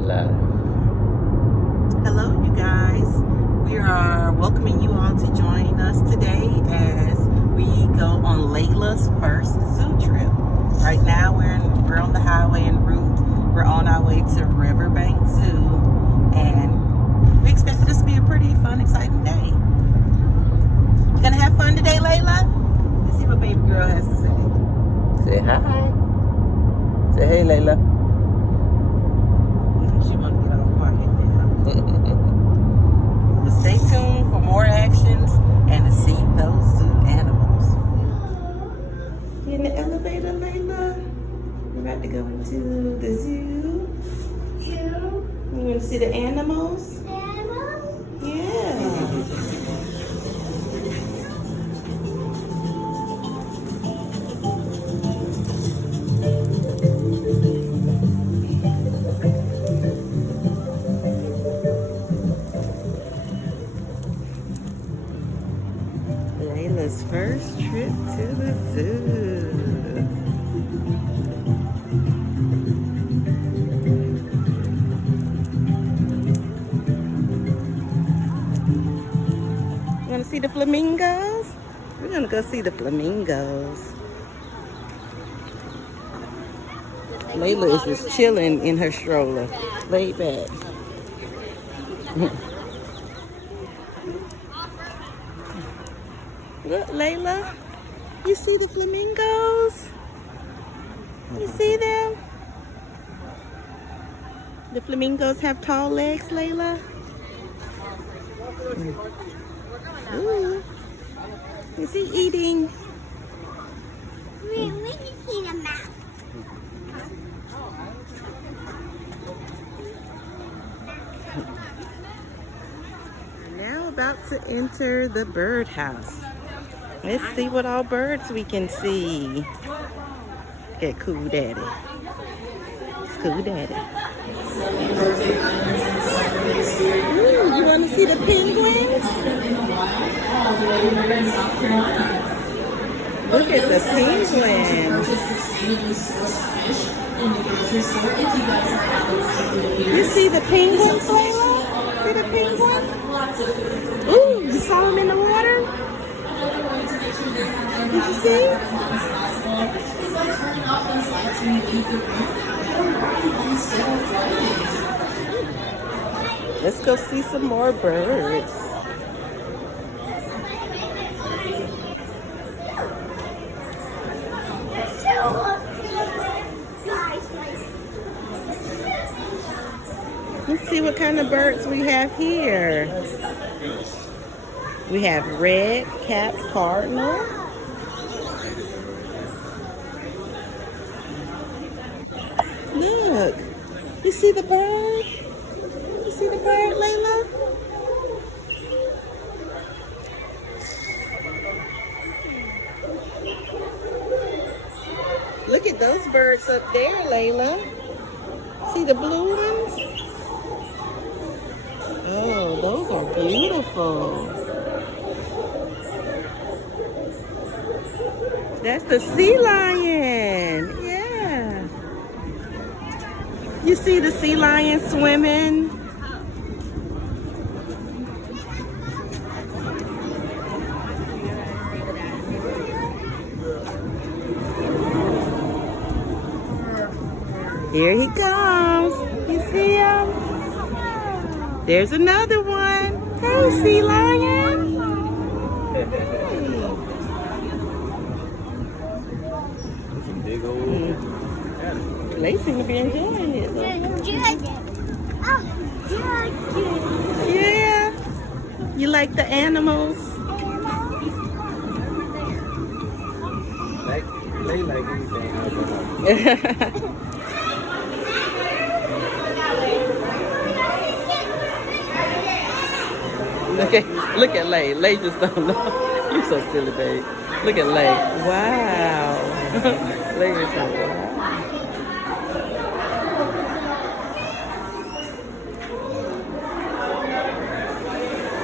Live. Hello, you guys. We are welcoming you all to join us today as we go on Layla's first zoo trip. Right now, we're on the highway en route. We're on our way to Riverbank Zoo, and we expect this to be a pretty fun, exciting day. You gonna have fun today, Layla? Let's see what baby girl has to say. Say hi. Say hey, Layla. She wanna get all quiet now. But stay tuned for more actions and to see those zoo animals. You in the elevator, Layla? We're about to go into the zoo. You want to see the animals? Yeah. Layla's first trip to the zoo. You want to see the flamingos? We're going to go see the flamingos. Layla is just chilling in her stroller, laid back. Look, Layla, you see the flamingos? You see them? The flamingos have tall legs, Layla. Ooh. Is he eating? We can see the map. Now about to enter the birdhouse. Let's see what all birds we can see. Look at Cool Daddy. It's Cool Daddy. Ooh, you want to see the penguins? Look at the penguins. You see the penguins, Layla? See the penguins? Ooh, you saw them in the water? Did you see? Let's go see some more birds. Let's see what kind of birds we have here. We have red-capped cardinal. Look, you see the bird? You see the bird, Layla? Look at those birds up there, Layla. See the blue ones? Oh, those are beautiful. That's the sea lion. Yeah. You see the sea lion swimming? Here he comes. You see him? There's another one. Hey, sea lion. Big old. They seem to be enjoying it. Yeah. You like the animals? Like anything. Look at Lay. Lay just don't know. You're so silly, babe. Look at Lay. Wow. Lay is so wow.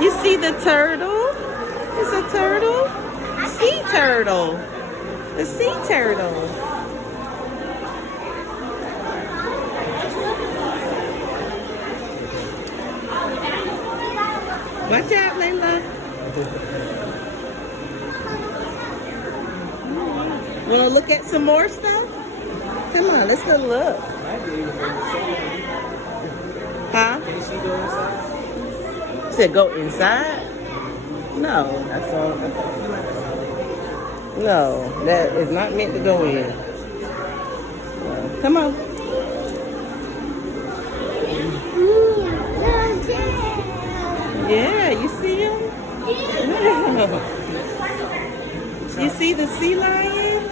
You see the turtle? It's a turtle. Sea turtle. The sea turtle. Watch out, Layla. Want to look at some more stuff? Come on, let's go look. Huh? Can she go inside? You said go inside? No. That's all. No, that is not meant to go in. No. Come on. Yeah, you see him? You see the sea lion?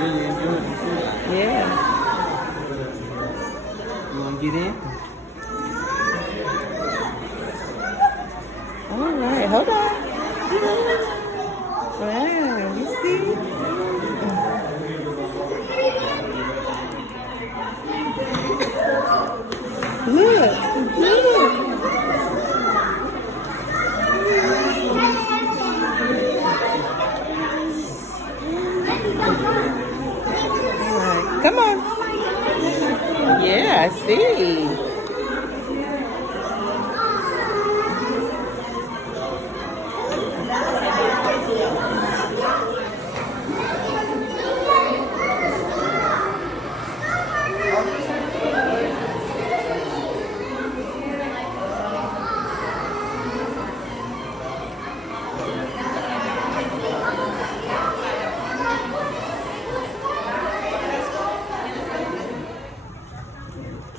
Really enjoyed the food. Yeah. You want to get in? All right, hold on. Wow, you see? Look, look. Come on. Yeah, I see.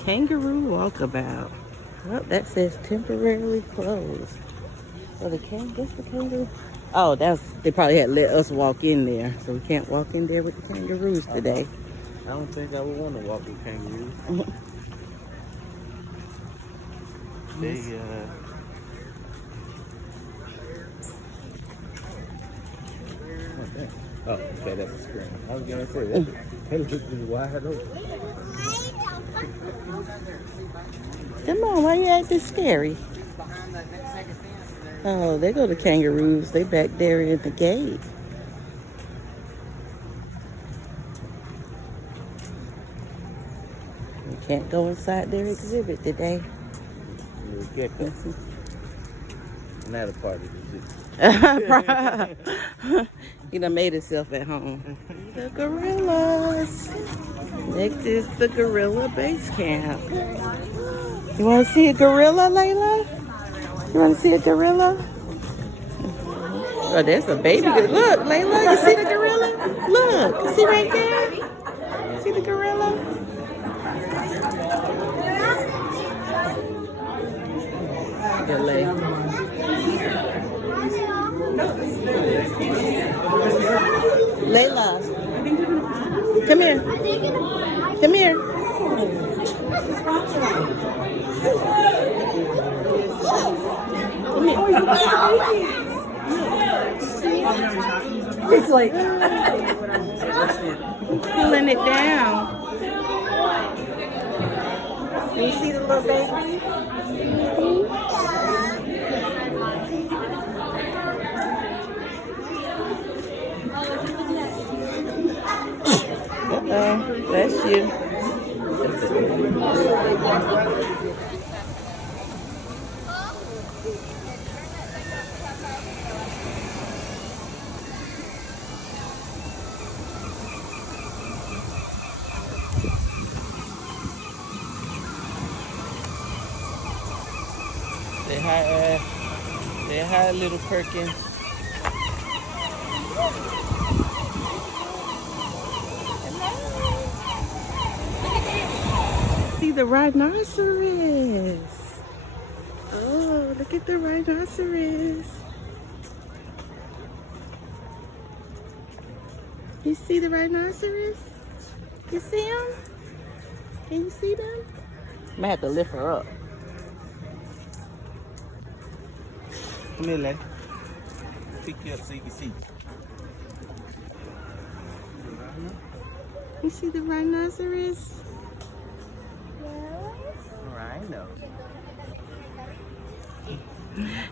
Kangaroo walkabout. Well, that says temporarily closed. So the kangaroo. Oh, they probably had let us walk in there, so we can't walk in there with the kangaroos today. I don't think I would want to walk with kangaroos. They Oh, okay, that's a screen. I was gonna say that. They look just wide open. Come on, why you acting scary? Oh, there go the kangaroos. They back there in the gate. We can't go inside their exhibit today. You'll get them. Not a part of the zoo. He done made himself at home. The gorillas. Next is the gorilla base camp. You want to see a gorilla, Layla? You want to see a gorilla? Oh, there's a baby. Look, Layla, you see the gorilla? Look, you see right there? See the gorilla? Good leg. Layla, come here. Come here. It's like Pulling it down. You see the little baby? Uh-oh, that's you. Say hi, little Perkins. See the rhinoceros. Oh, look at the rhinoceros. You see the rhinoceros? You see them? Can you see them? I might have to lift her up. Come here, lad. Pick you up so you can see. You see the rhinoceros? Rhino.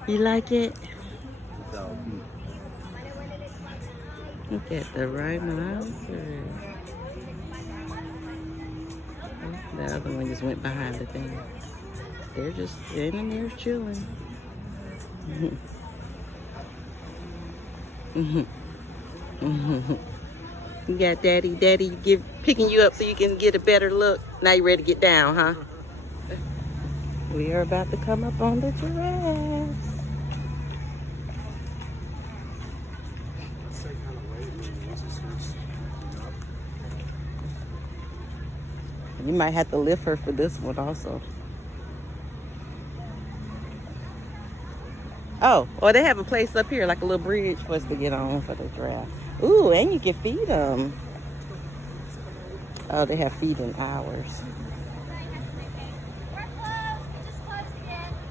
You like it? It's all cute. Look at the rhinoceros. The other one just went behind the thing. They're just in there chilling. You got daddy picking you up so you can get a better look. Now you ready to get down, huh? We are about to come up on the giraffes. You might have to lift her for this one also. Oh, well, they have a place up here, like a little bridge for us to get on for the giraffe. Ooh, and you can feed them. Oh, they have feeding hours.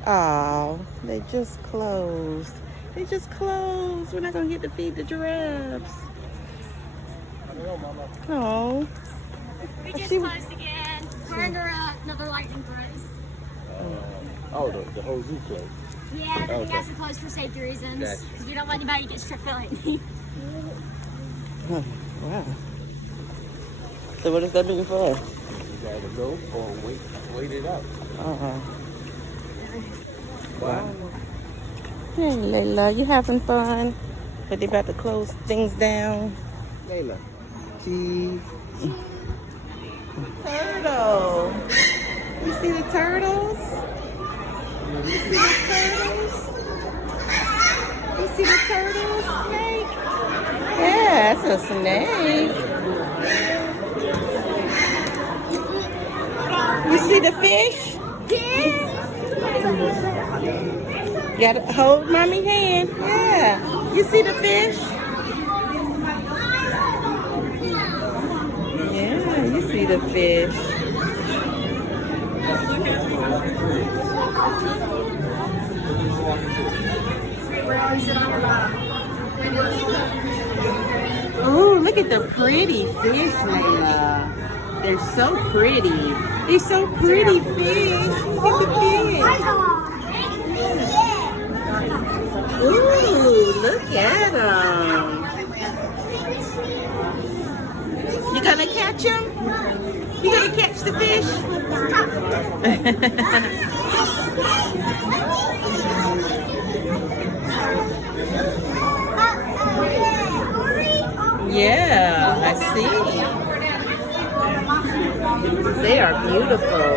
Oh, they just closed. They just closed. We're not going to get to feed the giraffes. Oh. We just closed again. We're under another lightning threat. The whole zoo closed. Yeah, the thing has to close for safety reasons. Because we don't want anybody to get strep lightning. Oh, wow. So what does that mean for us? You gotta go or wait it out. Wow. Hey, Layla, you having fun? But they about to close things down. Layla, cheese. Turtle. You see the turtles? You see the turtles? You see the turtles? Snake? Yeah, that's a snake. You see the fish? You gotta hold mommy's hand. Yeah. You see the fish? Yeah, you see the fish. Oh, look at the pretty fish, Layla. They're so pretty. They're so pretty fish. Look at the fish. Ooh, look at them. You gonna catch them? You gonna catch the fish? Yeah, I see. They are beautiful.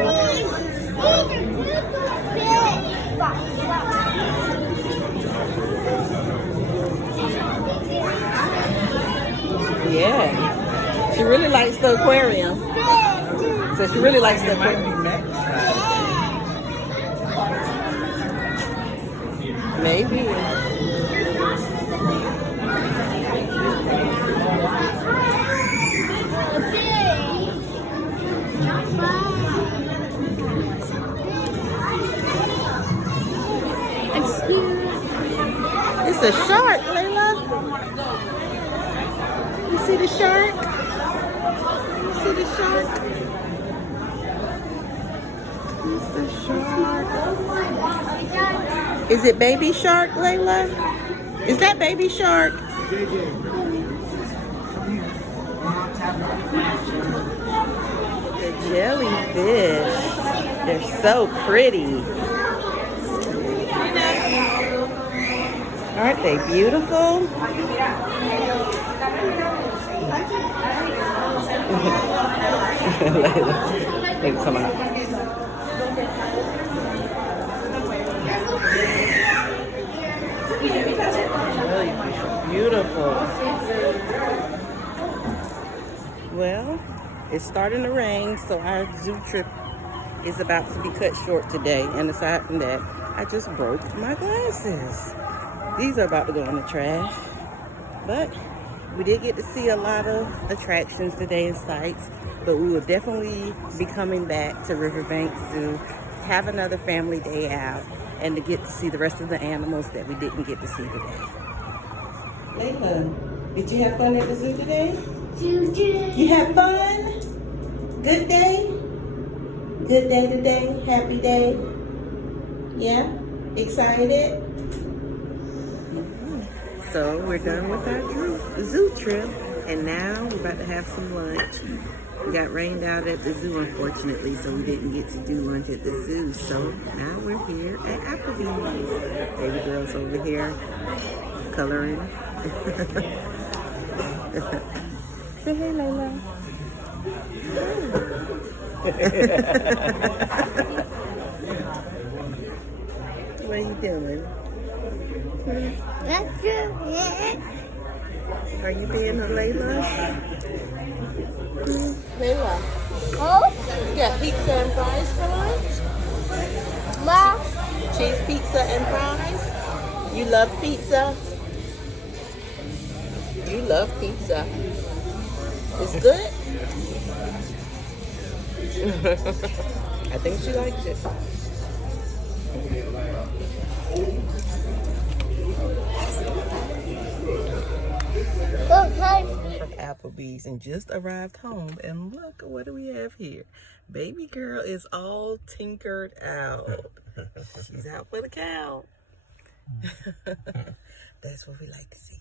Yeah. She really likes the aquarium. So she really likes the aquarium. Maybe. It's a shark, Layla. You see the shark? You see the shark? It's the shark. Is it baby shark, Layla? Is that baby shark? The jellyfish. They're so pretty. Aren't they beautiful? Layla, come on. Beautiful. Well, it's starting to rain, so our zoo trip is about to be cut short today. And aside from that, I just broke my glasses. These are about to go in the trash. But we did get to see a lot of attractions today and sights. But we will definitely be coming back to Riverbank Zoo to have another family day out and to get to see the rest of the animals that we didn't get to see today. Layla, did you have fun at the zoo today? You had fun? Good day? Good day today? Happy day? Yeah? Excited? So we're done with our zoo trip And now we're about to have some lunch. We got rained out at the zoo, unfortunately, so we didn't get to do lunch at the zoo. So now we're here at Applebee's. Baby girl's over here coloring. Say hey, Layla. What are you doing? That's true. Are you being a Layla? Layla, Oh, you got pizza and fries for lunch? Mom. Cheese pizza and fries? You love pizza? You love pizza. It's good? I think she likes it. From Applebee's and just arrived home, and look, what do we have here? Baby girl is all tinkered out. She's out for the count. That's what we like to see.